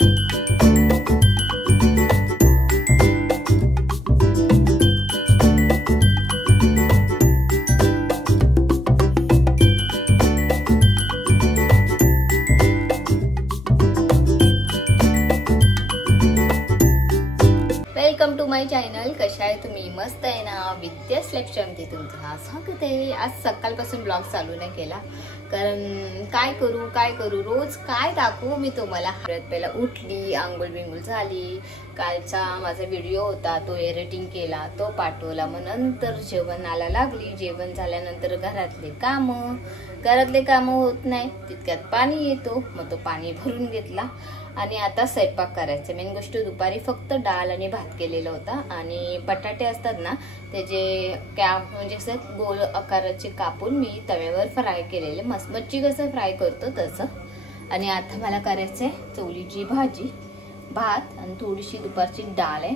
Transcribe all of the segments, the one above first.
Welcome to my channel. कशा आहे तुम्ही? मस्त आहे ना? विद्यास लेक्चरमध्ये तुमचं स्वागत आहे. आज सकाळपासून ब्लॉग चालू नाही केला कारण काय करू रोज काय दाखवू मी तुम्हाला. पहिला उठली, आंघोळ बिंगोळ झाली, कालचा माझा व्हिडिओ होता तो एडिटिंग केला, तो पाठवला. मग नंतर जेवणाला लागली. जेवण झाल्यानंतर घरातले कामं होत नाही तितक्यात पाणी येतो, मग तो पाणी भरून घेतला आणि आता स्वयंपाक करायचा. मेन गोष्ट दुपारी फक्त डाळ आणि भात केलेला होता आणि बटाटे असतात ना त्याचे म्हणजे असं गोल आकाराचे कापून मी तव्यावर फ्राय केलेले, मच्छी कसं फ्राय करतो तसं. आणि आता मला करायचंय चवळीची भाजी, भात आणि थोडीशी दुपारची डाळ आहे.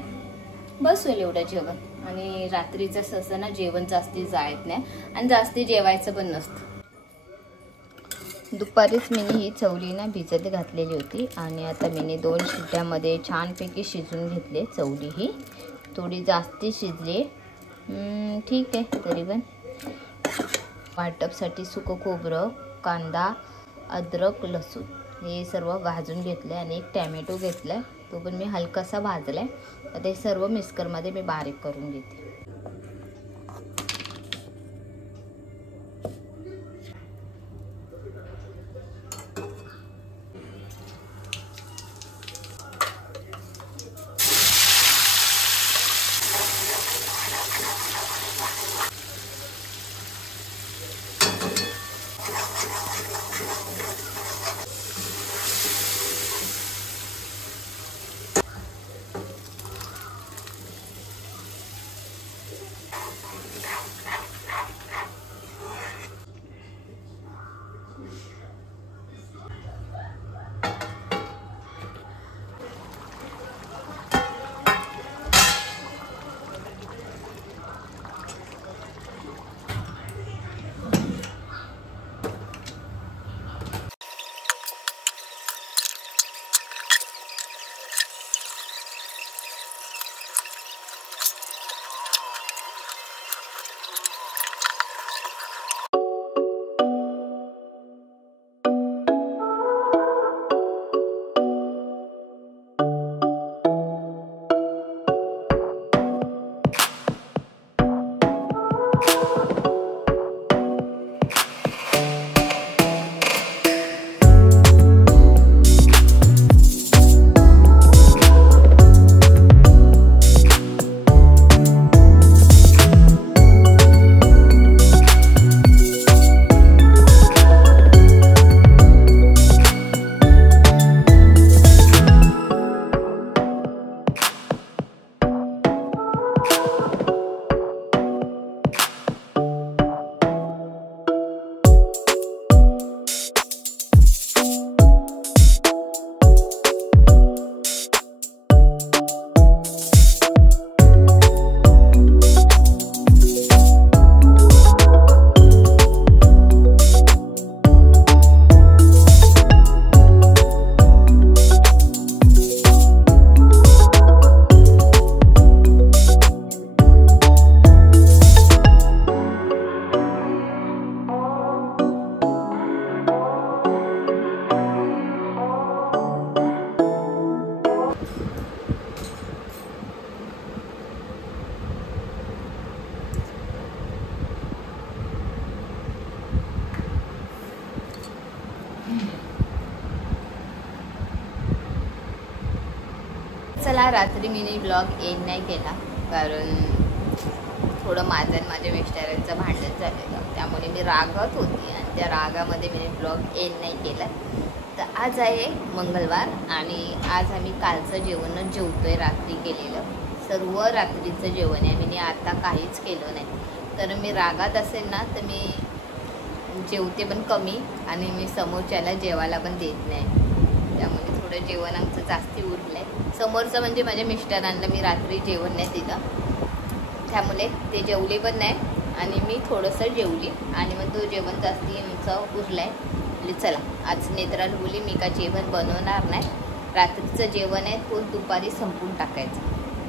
बस होईल एवढं जेवण. आणि रात्रीचं असं ना जेवण जास्ती जायत नाही आणि जास्ती जेवायचं पण नसतं. दुपारीच मी ही चवळी ना भिजत घातलेली होती आणि आता मी 2 शिट्ट्यामध्ये छानपैकी शिजून घेतले. चवळी ही थोडी जास्ती शिजली, ठीक आहे. तरी पण वाटपसाठी सुकं खोबरं, कांदा, अद्रक, लसूण हे सर्व भाजून घेतले आणि एक टॅमॅटो घेतलाय, तो पण मी हलकासा भाजलाय. आता हे सर्व मिक्सरमध्ये मी बारीक करून घेते. चला, रात्री मी ब्लॉग एंड नाही केला कारण थोडं माझं आणि माझ्या मिस्टरांचं भांडण झालेलं, त्यामुळे मी रागत होती आणि त्या रागामध्ये मी ब्लॉग एंड नाही केला. तर आज आहे मंगळवार आणि आज आम्ही कालचं जेवण जेवतोय, रात्री केलेलं सर्व रात्रीचं जेवण आहे. मी आता काहीच केलं नाही कारण मी रागात असेल ना तर मी जेवते पण कमी आणि मी समोरच्याला जेवायला पण देत नाही. त्यामुळे थोडं जेवण आमचं जास्ती उरलं आहे. समोरचं म्हणजे माझ्या मिस्टरांना मी रात्री जेवण नाही दिलं, त्यामुळे ते जेवले पण नाही आणि मी थोडंसं जेवली आणि मग तो जेवण जास्ती आमचं उरलं आहे. चला आज नेत्राला बोली मी का जेवण बनवणार नाही, रात्रीचं जेवण आहे तो दुपारी संपून टाकायचं.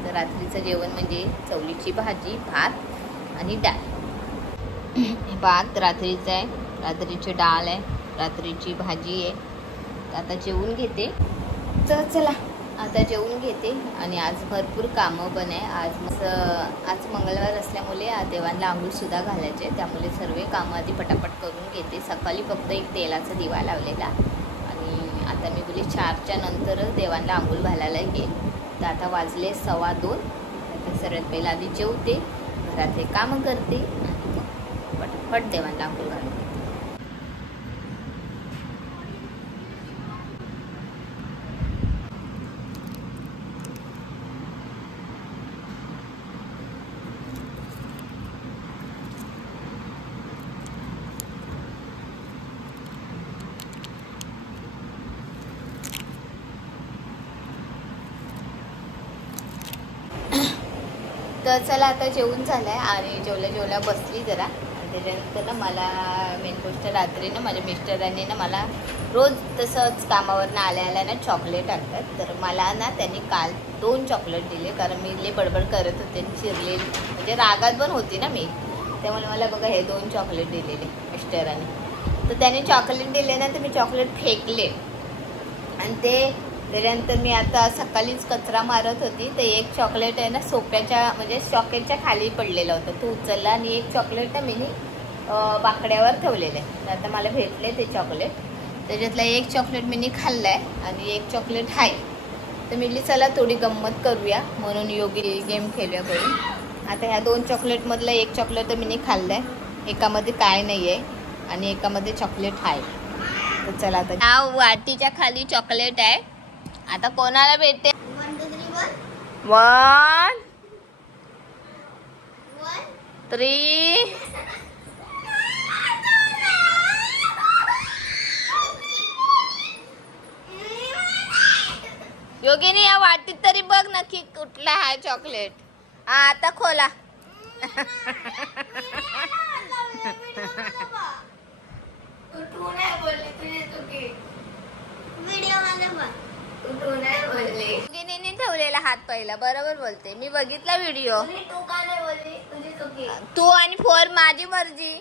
तर रात्रीचं जेवण म्हणजे चवळीची भाजी, भात आणि डाळ. भात रात्रीचं आहे, रात्रीची डाळ आहे, रात्रीची भाजी आहे. आता जेवून घेते. तर चला आता जेवून घेते. आणि आज भरपूर कामं पण आहे. आज मंगळवार असल्यामुळे देवांना आंघोळसुद्धा घालायचे, त्यामुळे सर्व कामं आधी पटापट करून घेते. सकाळी फक्त एक तेलाचा दिवा लावलेला आणि आता मी बोली 4च्या नंतरच देवांना आंघोळ घालायला येईल. तर आता वाजले 2:15. तर सर्वात पहिला आधी जेवते, घरातले कामं करते आणि मग पटपट देवांना आंघोळ घालते. तर चला आता जेवून झालं आहे आणि जेवल्या बसली जरा. आणि त्याच्यानंतर ना मला मेन गोष्ट रात्री ना माझ्या मिस्टरांनी ना मला रोज तसंच कामावरनं आल्या ना चॉकलेट आणतात. तर मला ना त्यांनी काल 2 चॉकलेट दिले, कारण मी लई बडबड करत होते, चिरले म्हणजे रागात पण होती ना मी, त्यामुळे मला बघा हे 2 चॉकलेट दिलेले मिस्टरांनी. तर त्याने चॉकलेट दिले ना तर मी चॉकलेट फेकले. आणि त्याच्यानंतर मी आता सकाळीच कचरा मारत होती, तर एक चॉकलेट आहे ना सोप्याच्या म्हणजे सॉकेटच्या खाली पडलेलं होतं, तो उचलला आणि एक चॉकलेट मी बाकड्यावर ठेवलेलं आहे. तर आता मला भेटले ते चॉकलेट. त्याच्यातलं एक चॉकलेट मी खाल्लं आहे आणि एक चॉकलेट आहे. तर मी चला थोडी गंमत करूया म्हणून योगी गेम खेळूया करून. आता ह्या 2 चॉकलेटमधलं एक चॉकलेट तर मी खाल्लं आहे, एकामध्ये काय नाही आहे आणि एकामध्ये चॉकलेट आहे. तर चला आता ह्या वाटीच्या खाली चॉकलेट आहे. आता कोणाला भेटते? 1 2 3 योगिनी या वाटीत तरी बघ नक्की कुठला आहे चॉकलेट. आता खोला. योगिनीने ठेवलेला हात पहिला, बरोबर बोलते, मी बघितला व्हिडिओ. तू आणि 4 माझी मर्जी.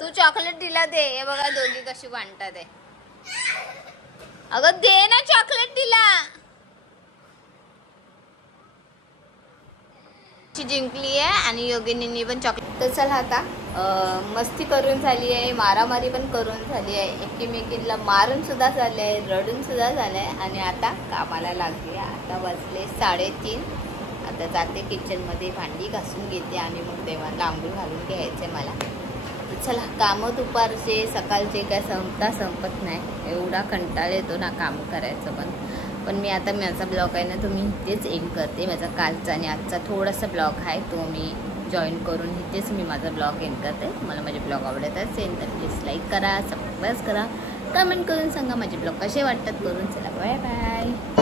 तू चॉकलेट दिला दे. हे बघा दोघी कशी वाटतात आहे. अगं दे ना चॉकलेट दिला. जिंकली आहे आणि योगिनीने पण चॉकलेट. तर चला आता मस्ती करून झाली आहे, मारामारी पण करून झाली आहे, एकमेकीला मारून सुद्धा झाले आहे, रडून सुद्धा झालं आहे आणि आता कामाला लागली आहे. आता वाजले 3:30. आता जाते किचनमध्ये, भांडी घासून घेते आणि मग देवांना आंघोळ घालून घ्यायचे मला. चला कामं दुपारचे सकाळचे काय संपत नाही, एवढा कंटाळ येतो ना काम करायचं. पण मी आता माझा ब्लॉग आहे ना तो मी इथेच एंड करते. माझा कालचा आणि आजचा थोडासा ब्लॉग आहे तो मी जॉईन करून इथेच मी माझा ब्लॉग एंड करते. मला माझे ब्लॉग आवडत असेल तर प्लीज लाईक करा, सबस्क्राईब करा, कमेंट करून सांगा माझे ब्लॉग कसे वाटतात करून. चला बाय बाय.